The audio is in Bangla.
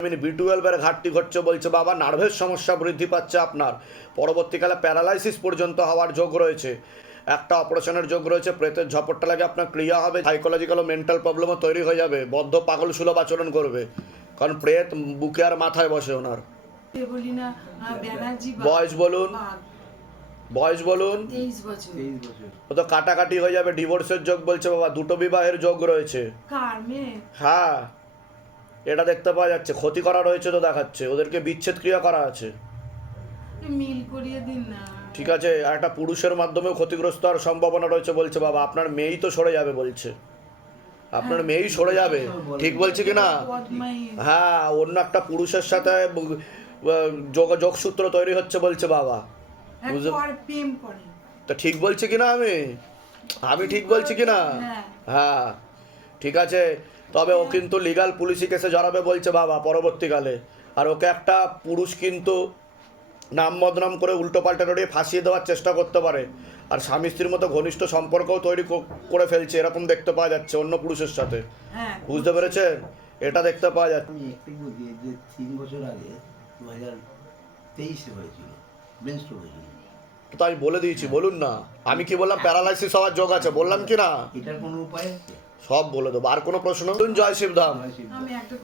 B12 ঘাটতি ঘটছে বলছে বাবা, নার্ভের সমস্যা বৃদ্ধি পাচ্ছে আপনার, পরবর্তীকালে প্যারালাইসিস পর্যন্ত হওয়ার যোগ রয়েছে, একটা অপারেশনের যোগ রয়েছে, প্রেতের ঝপটটা লাগে আপনার ক্রিয়া হবে, সাইকোলজিক্যাল ও মেন্টাল প্রবলেমও তৈরি হয়ে যাবে, বদ্ধ পাগল সুলভ আচরণ করবে, কারণ প্রেত বুকে আর মাথায় বসে ওনার। বয়স বলুন, বয়স বলুন। 23 বছর। ও তো কাটাকাটি হয়ে যাবে, ডিভোর্সের যোগ বলছে বাবা, দুটো বিবাহের যোগ রয়েছে। কার মেয়ে? হ্যাঁ, এটা দেখতে পাওয়া যাচ্ছে, ক্ষতি করা রয়েছে তো দেখাচ্ছে, ওদেরকে বিচ্ছেদ ক্রিয়া করা আছে। মিল করিয়ে দিন না। ঠিক আছে, আর একটা পুরুষের মাধ্যমেও ক্ষতিগ্রস্ত হওয়ার সম্ভাবনা রয়েছে বলছে বাবা, আপনার মেয়েই তো সরে যাবে বলছে, আপনার মেয়েই সরে যাবে, ঠিক বলছি কি না? হ্যাঁ, অন্য একটা পুরুষের সাথে যোগসূত্র তৈরি হচ্ছে বলছে বাবা, তা ঠিক বলছি কি না? আমি ঠিক বলছি কি না? হ্যাঁ, ঠিক আছে, তবে ও কিন্তু লিগাল পুলিশি কেসে জড়াবে বলছে বাবা পরবর্তীকালে, আর ওকে একটা পুরুষ কিন্তু নাম বদনাম করে উল্টো পাল্টা নড়িয়ে ফাঁসিয়ে দেওয়ার চেষ্টা করতে পারে, আর স্বামী স্ত্রীর মতো ঘনিষ্ঠ সম্পর্কও তৈরি করে ফেলছে, এরকম দেখতে পাওয়া যাচ্ছে অন্য পুরুষের সাথে, বুঝতে পেরেছেন? এটা দেখতে পাওয়া যাচ্ছে। আমি একটু বলি যে 3 বছর আগে 2023 হয়েছিল, ব্রেন স্ট্রোক হয়েছিল। তো আমি বলে দিয়েছি, বলুন না, আমি কি বললাম? প্যারালাইসিস হওয়ার যোগ আছে, বললাম কি না? এটার কোনো উপায় আছে? সব বলে দেবো, আর কোনো প্রশ্ন? জয় শিবধাম। আমি একটা